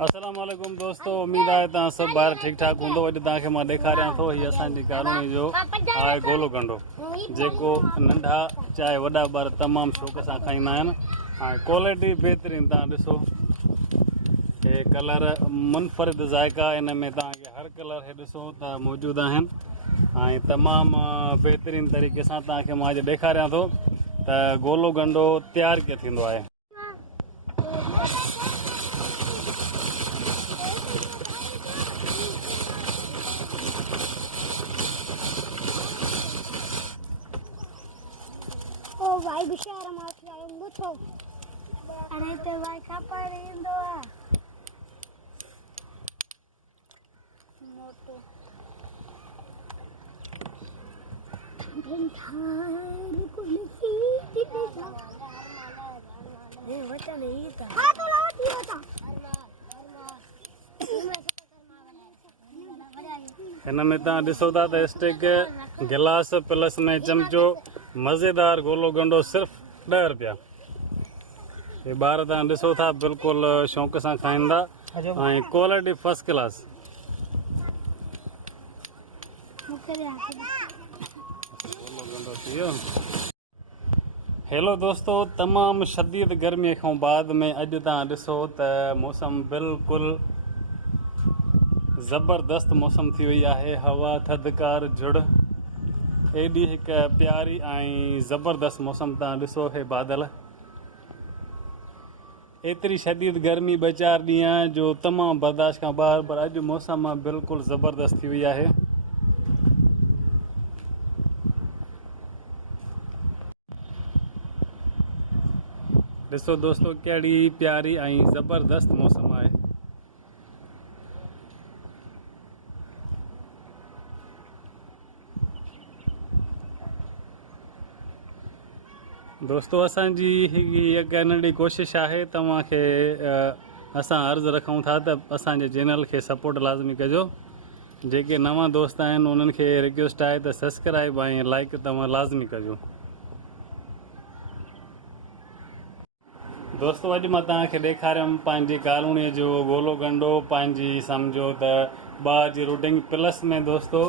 अस्सलाम वालेकुम दोस्तों, उम्मीद है तव्हां सब ॿार ठीक ठाक हूंदो। अॼु तव्हांखे मां ॾेखारियां थो हीअ असांजी कॉलोनी जो आहे गोलो गंडो, जेको नंढा चाहे वॾा ॿार तमामु शौक़ सां खाईंदा आहिनि। ऐं क्वालिटी बहितरीनु, तव्हां ॾिसो हे कलर मुनफ़रिद ज़ाइक़ा, इन में तव्हांखे हर कलर हे ॾिसो त मौजूदु आहिनि ऐं तमामु बहितरीनु तरीक़े सां तव्हांखे मां अॼु ॾेखारियां थो त गोलो गंडो तयारु कीअं थींदो आहे। ओ भाई बेचारा मार के आयो मुठो। अरे तो भाई खपर इंदो मोटो दिन थार कुलसी किते जा ये होता नहीं था। हां तो लाती होता हिन में तव्हां ॾिसो था त स्टिक गिलास प्लस में चमचो, मज़ेदार गोलो गंडो सिर्फ़ु 10 रुपया। ये ॿार तव्हां ॾिसो था बिल्कुलु शौक़ सां खाईंदा ऐं क्वालिटी फर्स्ट क्लास। हेलो दोस्तों, तमामु शदीद गर्मीअ खां बाद में अॼु तव्हां ॾिसो त मौसम बिल्कुलु ज़बरदस्त मौसम थी वई आहे। हवा थधिकार जुड़ एॾी हिकु प्यारी ऐं ज़बरदस्त मौसम। तव्हां ॾिसो हे बादल, एतिरी शदीद गर्मी 2-4 ॾींहं जो तमामु बर्दाश्त खां ॿाहिरि, पर अॼु मौसम बिल्कुलु ज़बरदस्त थी वई आहे। ॾिसो दोस्तों कहिड़ी प्यारी ऐं ज़बरदस्त मौसम आहे। दोस्तों असांजी हिकु नंढी कोशिशि आहे, तव्हांखे असां अर्ज़ु रखूं था त असांजे चैनल खे सपोर्ट लाज़मी कजो। जेके नवां दोस्त आहिनि उन्हनि खे रिक्वेस्ट आहे त सब्सक्राइब ऐं लाइक तव्हां लाज़मी कजो। दोस्तों अॼु मां तव्हांखे ॾेखारियुमि पंहिंजी कॉलोनीअ जो गोलो गंडो, पंहिंजी सम्झो त ॿार जी रूटीन प्लस में। दोस्तों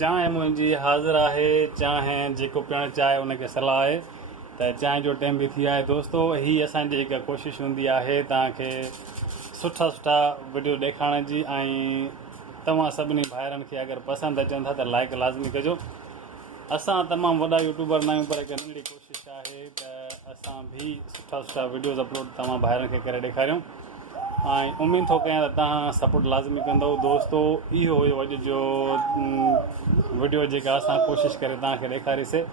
चांहि मुंहिंजी हाज़िर आहे, चांहि जेको पीअणु चाहे उनखे सलाह आहे त चांहि जो टाइम बि थी आहे। दोस्तों हीअ असांजी हिकु कोशिशि हूंदी आहे तव्हांखे सुठा सुठा वीडियो ॾेखारण जी, ऐं तव्हां सभिनी भाइरनि खे अगरि पसंदि अचनि था त लाइक लाज़मी कजो। असां तमामु वॾा यूट्यूबर न आहियूं, पर हिकु नंढी कोशिशि आहे त असां बि सुठा सुठा वीडियोज़ अपलोड तव्हां भाइरनि खे करे ॾेखारियूं, ऐं उमेदु थो कयां त तव्हां सपोर्ट लाज़मी कंदव। दोस्तों इहो हुयो अॼु जो वीडियो जेका असां कोशिशि करे तव्हांखे ॾेखारीसीं।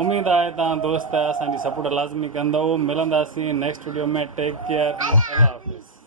उमेदु आहे तव्हां दोस्त असांजी सपोर्ट लाज़मी कंदव। मिलंदासीं नेक्स्ट वीडियो में। टेक केयर, अल्लाह हाफ़िज़।